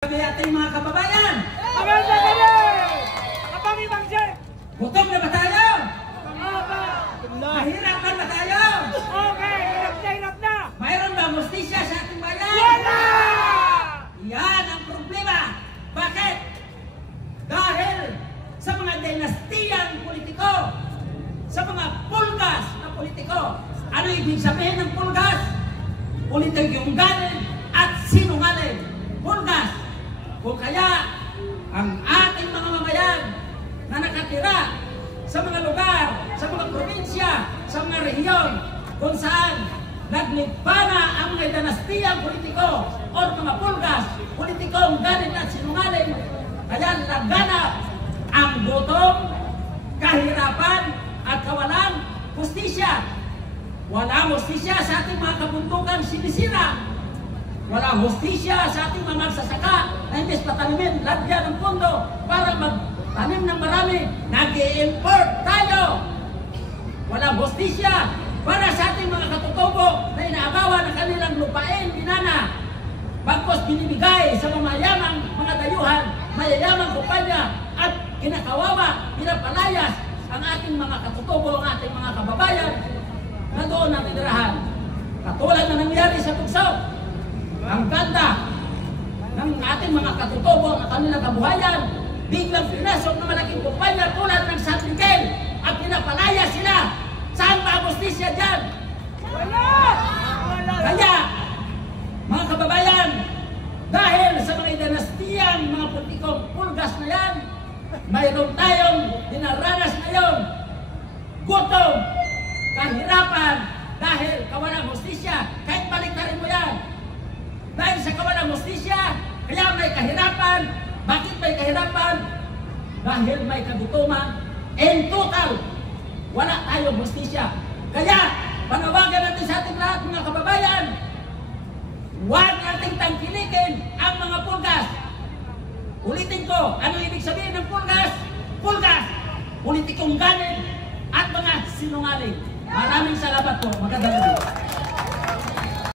Ating mga kababayan, maganda ka rin! Kapag ibang siya! gutom na ba tayo? Aba! Nahirapan ba tayo? Okay, hirap na! Mayroon ba mustisya sa ating bayan? Wala! Yan ang problema. Bakit? Dahil sa mga dinastiyang politiko, sa mga pulgas na politiko. Ano ibig sabihin ng pulgas? Politikong galing at sinungaling. Pulgas. Kung kaya, ang ating mga mamayan na nakatira sa mga lugar, sa mga probinsya, sa mga rehiyon, kung saan naglipana ang mga dinastiyang politiko o mga pulgas, politikong galit at sinungaling, kaya laganap ang gutom, kahirapan at kawalan hustisya. Wala hustisya sa ating mga kabundukan sinisira. Wala hustisya sa ating mga magsasaka na imbes patanimin, lagyan ng pondo para magtanim ng marami. Nag-i-import tayo. Wala hustisya para sa ating mga katutubo na inaagawan ng kanilang lupain, binana. Bagkos binibigay sa mga mayamang mga dayuhan, mayayamang kumpanya at kinakawawa, pinapalayas ang ating mga katutubo, ang ating mga kababayan na doon natitirahan. Katulad na nangyari sa Tugsok. Ang ganda ng ating mga katutubo, ang kanilang kabuhayan, biglang pinasok na malaking kumpanya tulad ng San Miguel at pinapalaya sila. Saan ba ang hustisya dyan? Wala! Kaya, mga kababayan, dahil sa mga dinastiyang mga politikong pulgas na yan, mayroon tayong dinaranas ngayon, gutom, kahirapan, dahil kawalang hustisya. Kahit baliktarin mo yan. Dahil sa kawalang hustisya, kaya may kahirapan. Bakit may kahirapan? Dahil may kagutuman. In total, wala tayong hustisya. Kaya, panawagan natin sa ating lahat mga kababayan, huwag nating tangkilikin ang mga pulgas. Ulitin ko, ano ibig sabihin ng pulgas? Pulgas, politikong galing at mga sinungaling. Maraming salamat po. Magandang gabi.